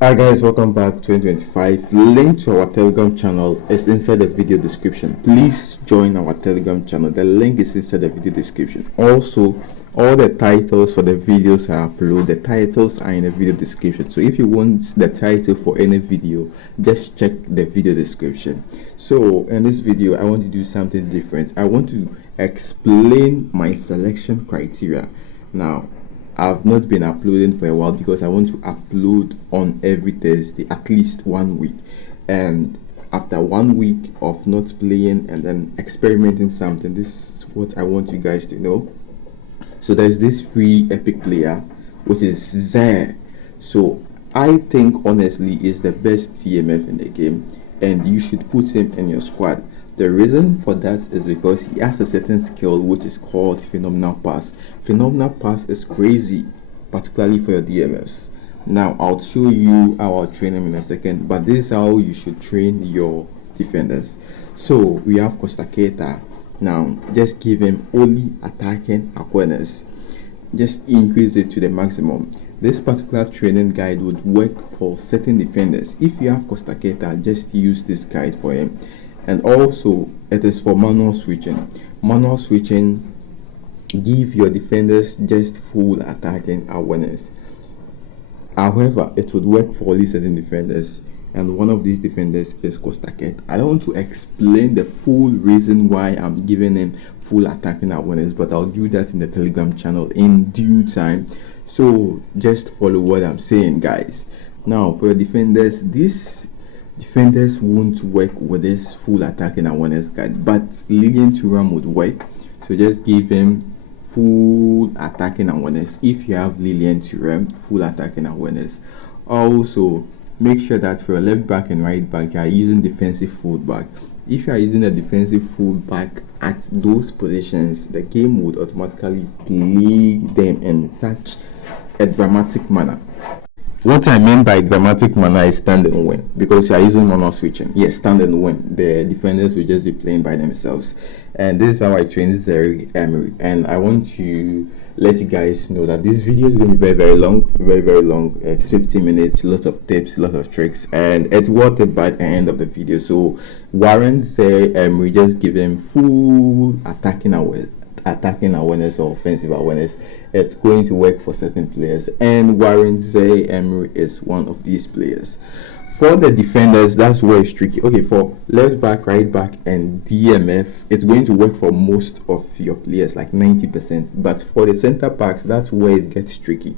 Hi guys, welcome back. 2025 link to our Telegram channel is inside the video description. Please join our Telegram channel. The link is inside the video description. Also, all the titles for the videos I upload, the titles are in the video description. So if you want the title for any video, just check the video description. So in this video, I want to do something different. I want to explain my selection criteria. Now, I've not been uploading for a while because I want to upload on every Thursday, at least 1 week. And after 1 week of not playing and then experimenting something, this is what I want you guys to know. So there's this free epic player, which is ㅤㅤ. So I think honestly is the best TMF in the game, and you should put him in your squad. The reason for that is because he has a certain skill which is called Phenomenal Pass. Phenomenal Pass is crazy, particularly for your DMFs. Now, I'll show you how I'll train him in a second, but this is how you should train your defenders. So, we have ㅤㅤㅤㅤㅤㅤ. Now, just give him only attacking awareness. Just increase it to the maximum. This particular training guide would work for certain defenders. If you have ㅤㅤㅤㅤ, just use this guide for him. And also, it is for manual switching. Manual switching give your defenders just full attacking awareness. However, it would work for only certain defenders, and one of these defenders is ㅤㅤㅤㅤ. I don't want to explain the full reason why I'm giving him full attacking awareness, but I'll do that in the Telegram channel in due time. So just follow what I'm saying, guys. Now, for your defenders, defenders won't work with this full attacking awareness guide, but Lilian Thuram would work. So just give him full attacking awareness if you have Lilian Thuram, full attacking awareness. Also, make sure that for your left back and right back, you are using defensive fullback. If you are using a defensive fullback at those positions, the game would automatically play them in such a dramatic manner. What I mean by dramatic manner is stand and win, because you are using manual switching. Yes, stand and win. The defenders will just be playing by themselves. And this is how I train ㅤㅤㅤㅤㅤ. And I want to let you guys know that this video is going to be very long, very long. It's 15 minutes, lots of tips, lots of tricks, and it's worth it by the end of the video. So Warren we just give him full attacking awareness or offensive awareness. It's going to work for certain players, and Warren Emery is one of these players. For the defenders, that's where it's tricky. Okay, for left back, right back, and DMF, it's going to work for most of your players, like 90%. But for the center backs, that's where it gets tricky.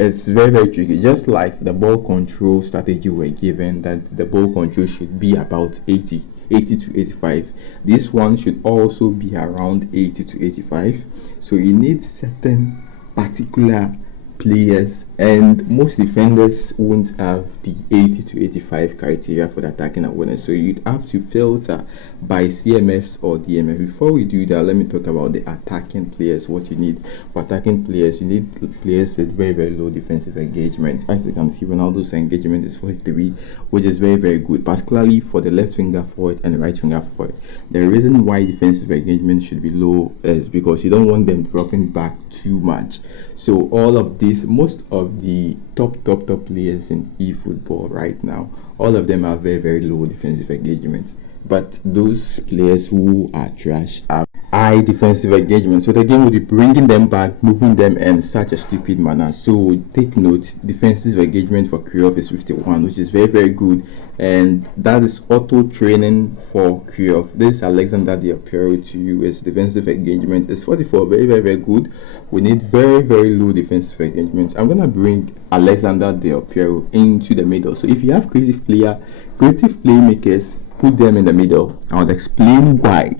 It's very tricky. Just like the ball control strategy we're given, that the ball control should be about 80 to 85. This one should also be around 80 to 85. So you need certain particular players, and most defenders won't have the 80 to 85 criteria for the attacking awareness. So you'd have to filter by CMFs or DMF. Before we do that, let me talk about the attacking players. What you need for attacking players, you need players with very low defensive engagement. As you can see, Ronaldo's engagement is 43, which is very good, particularly for the left winger forward and the right winger forward. The reason why defensive engagement should be low is because you don't want them dropping back too much. So all of this, most of the top players in eFootball right now, all of them have very low defensive engagement. But those players who are trash have high defensive engagement. So the game will be bringing them back, moving them in such a stupid manner. So take note, defensive engagement for Kriyov is 51, which is very good. And that is auto training for Kriyov. This Alexander Diopero to you is defensive engagement is 44, very good. We need very low defensive engagement. I'm gonna bring Alexander Diopero into the middle. So if you have creative playmakers, put them in the middle. I'll explain why,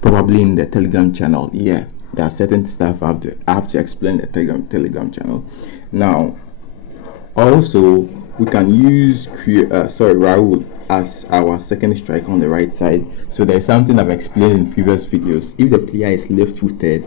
probably in the Telegram channel. Yeah, there are certain stuff I have to explain the Telegram channel. Now, also we can use Raul as our second striker on the right side. So there's something I've explained in previous videos. If the player is left-footed,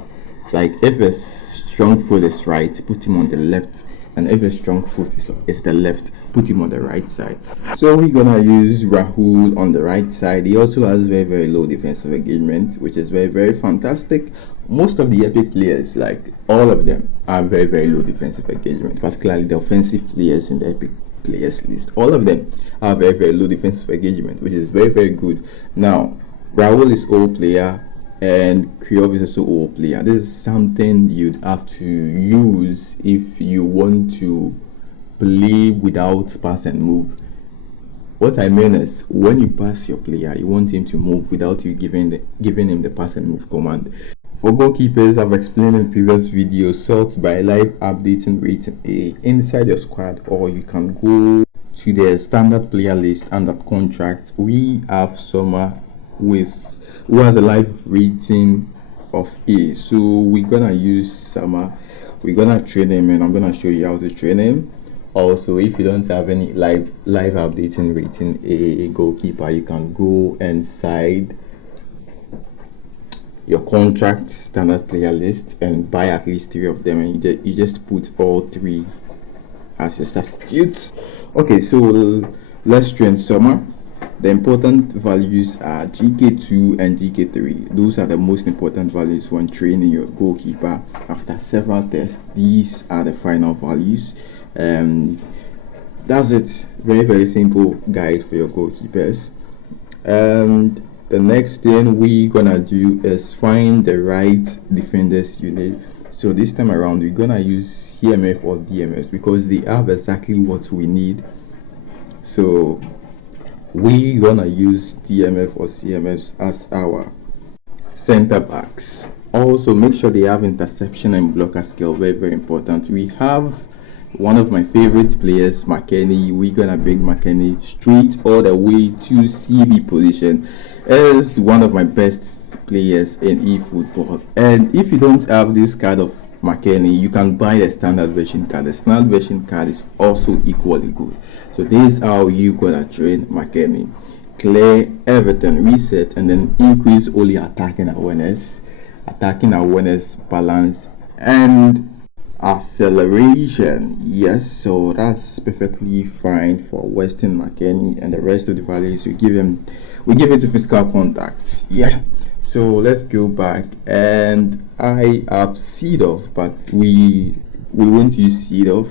like if a strong foot is right, put him on the left, and if a strong foot is the left, put him on the right side. So we're gonna use Rahul on the right side. He also has very low defensive engagement, which is very fantastic. Most of the epic players, like all of them, are very low defensive engagement, particularly the offensive players in the epic players list. All of them have very low defensive engagement, which is very good. Now Raul is old player and Kriov is also old player. This is something you'd have to use if you want to play without pass and move. What I mean is, when you pass your player, you want him to move without you giving him the pass and move command. For goalkeepers, I've explained in previous videos, sort by live updating rating A inside your squad, or you can go to the standard player list under contract. We have Summer who has a live rating of A, so we're gonna use Summer. We're gonna train him, and I'm gonna show you how to train him. Also, if you don't have any live updating rating A goalkeeper, you can go inside your contract standard player list and buy at least 3 of them, and you just put all 3 as your substitutes. Okay, so let's train Summer. The important values are GK2 and GK3. Those are the most important values when training your goalkeeper. After several tests, these are the final values. That's it. Very simple guide for your goalkeepers. And the next thing we're gonna do is find the right defenders you need. So this time around, we're gonna use CMF or DMS because they have exactly what we need. So we're gonna use DMF or CMFs as our center backs. Also, make sure they have interception and blocker skill. Very important. We have one of my favorite players, McKennie. We're gonna bring McKennie straight all the way to CB position. Is one of my best players in eFootball. And if you don't have this card of McKennie, you can buy the standard version card. The standard version card is also equally good. So this is how you're gonna train McKennie. Clear everything, reset, and then increase only attacking awareness, balance, and acceleration. Yes, so that's perfectly fine for Weston McKennie, and the rest of the values we give it to physical contact. Yeah, so let's go back, and I have Seedorf, but we won't use Seedorf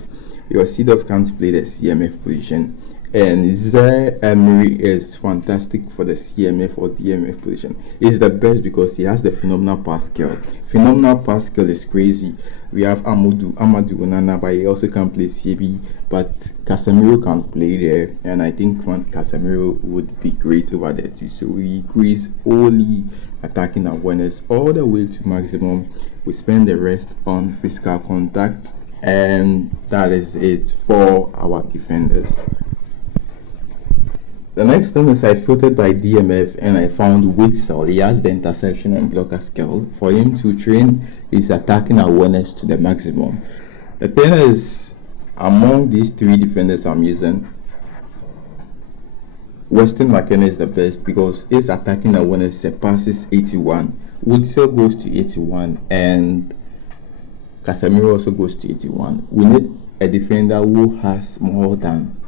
because Seedorf can't play the CMF position, and Zaire Emery is fantastic for the CMF or DMF position. He's the best because he has the phenomenal pass skill. Phenomenal pass skill is crazy. We have Amadou Onana, but he also can play CB, but Casemiro can play there, and I think Casemiro would be great over there too. So we increase only attacking awareness all the way to maximum. We spend the rest on physical contact, and that is it for our defenders. The next thing is I filtered by DMF and I found Witzel. He has the interception and blocker skill. For him to train his attacking awareness to the maximum. The thing is, among these 3 defenders I'm using, Weston McKennie is the best because his attacking awareness surpasses 81. Witzel goes to 81 and Casemiro also goes to 81. We need a defender who has more than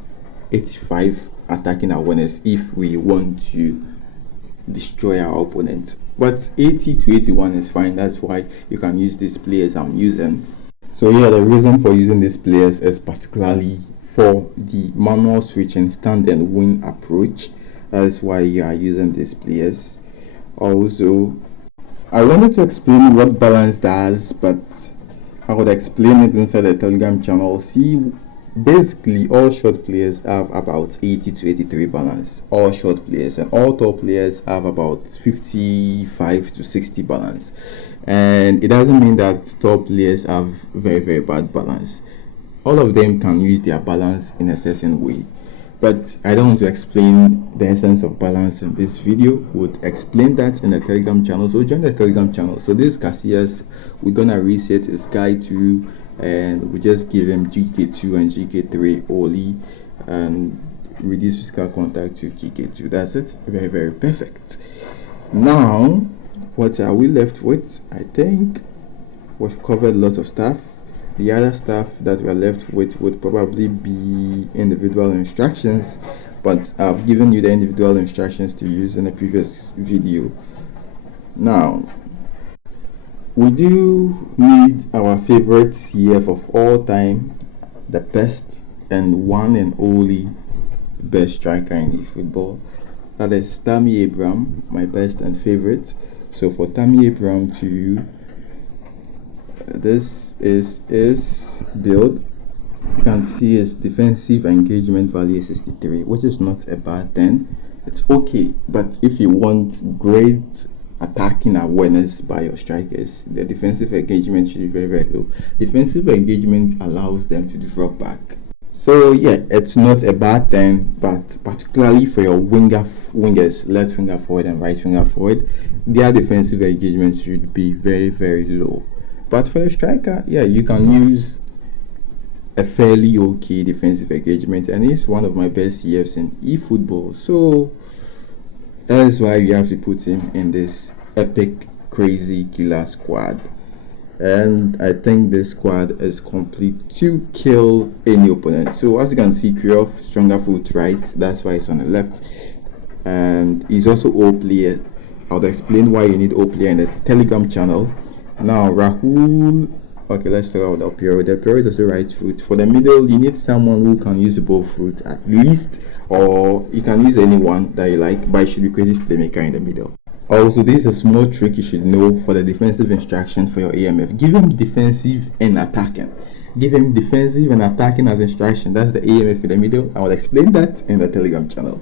85 attacking awareness if we want to destroy our opponent, but 80 to 81 is fine. That's why you can use these players I'm using. So yeah, the reason for using these players is particularly for the manual switch and stand and win approach. That's why you are using these players. Also, I wanted to explain what balance does, but I would explain it inside the Telegram channel. See, basically all short players have about 80 to 83 balance, all short players, and all tall players have about 55 to 60 balance. And it doesn't mean that tall players have very bad balance. All of them can use their balance in a certain way, but I don't want to explain the essence of balance in this video. Would explain that in the Telegram channel, so join the Telegram channel. So this Casillas, we're gonna reset his guy to, and we just give him GK2 and GK3 only, and reduce physical contact to GK2. That's it. Very perfect. Now, what are we left with? I think we've covered lots of stuff. The other stuff that we're left with would probably be individual instructions, but I've given you the individual instructions to use in the previous video. Now, we do need our favorite CF of all time, the best and one and only best striker in football. That is Tammy Abraham, my best and favorite. So for Tammy Abraham to you, this is his build. You can see his defensive engagement value is 63, which is not a bad thing. It's okay, but if you want great attacking awareness by your strikers, the defensive engagement should be very, very low. Defensive engagement allows them to drop back. So yeah, it's not a bad thing, but particularly for your wingers, left winger forward and right winger forward, their defensive engagement should be very, very low. But for a striker, yeah, you can use a fairly okay defensive engagement, and he's one of my best CFs in eFootball. So that is why we have to put him in this epic, crazy killer squad. And I think this squad is complete to kill any opponent. So as you can see, Krioff, stronger foot right, that's why it's on the left. And he's also O player. I'll explain why you need O player in the Telegram channel. Now Rahul, okay, let's talk about Del Piero. Del Piero is also right foot. For the middle, you need someone who can use both foot at least, or you can use anyone that you like, but it should be creative playmaker in the middle. Also, this is a small trick you should know for the defensive instruction for your AMF. Give him defensive and attacking. Give him defensive and attacking as instruction. That's the AMF in the middle. I will explain that in the Telegram channel.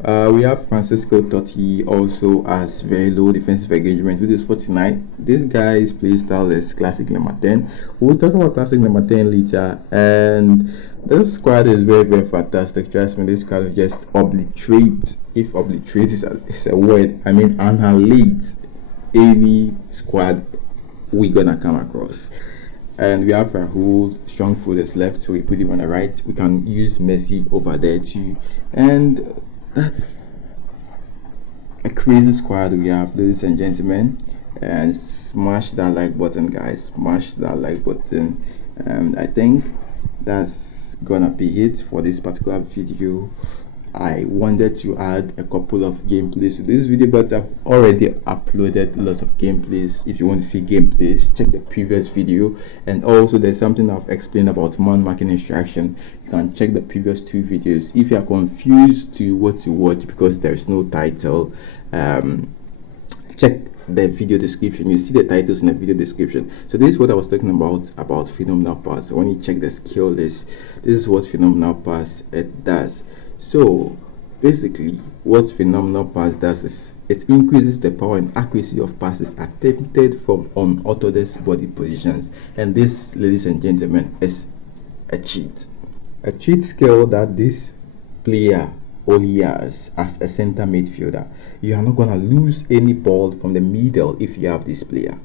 We have Francisco Totti also has very low defensive engagement with this 49. This guy's playstyle is classic number 10. We'll talk about classic number 10 later. And this squad is very, very fantastic. Trust me, this squad will just obliterate, if obliterate is a word, I mean annihilate any squad we're gonna come across. And we have Rahul, strong foot is left, so we put him on the right. We can use Messi over there too. And that's a crazy squad we have, ladies and gentlemen. And smash that like button, guys, smash that like button. And I think that's gonna be it for this particular video. I wanted to add a couple of gameplays to this video, but I've already uploaded lots of gameplays. If you want to see gameplays, check the previous video. And also there's something I've explained about man marking instruction. You can check the previous 2 videos. If you are confused to what to watch because there is no title, check the video description. You see the titles in the video description. So this is what I was talking about phenomenal pass. When you check the skill list, this is what phenomenal pass it does. So basically what phenomenal pass does is it increases the power and accuracy of passes attempted from unorthodox body positions. And this, ladies and gentlemen, is a cheat skill that this player only has as a center midfielder. You are not gonna lose any ball from the middle if you have this player.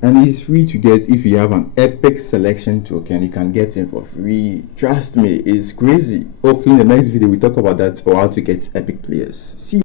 And he's free to get if you have an epic selection token. You can get him for free. Trust me, it's crazy. Hopefully in the next video we talk about that, or how to get epic players. See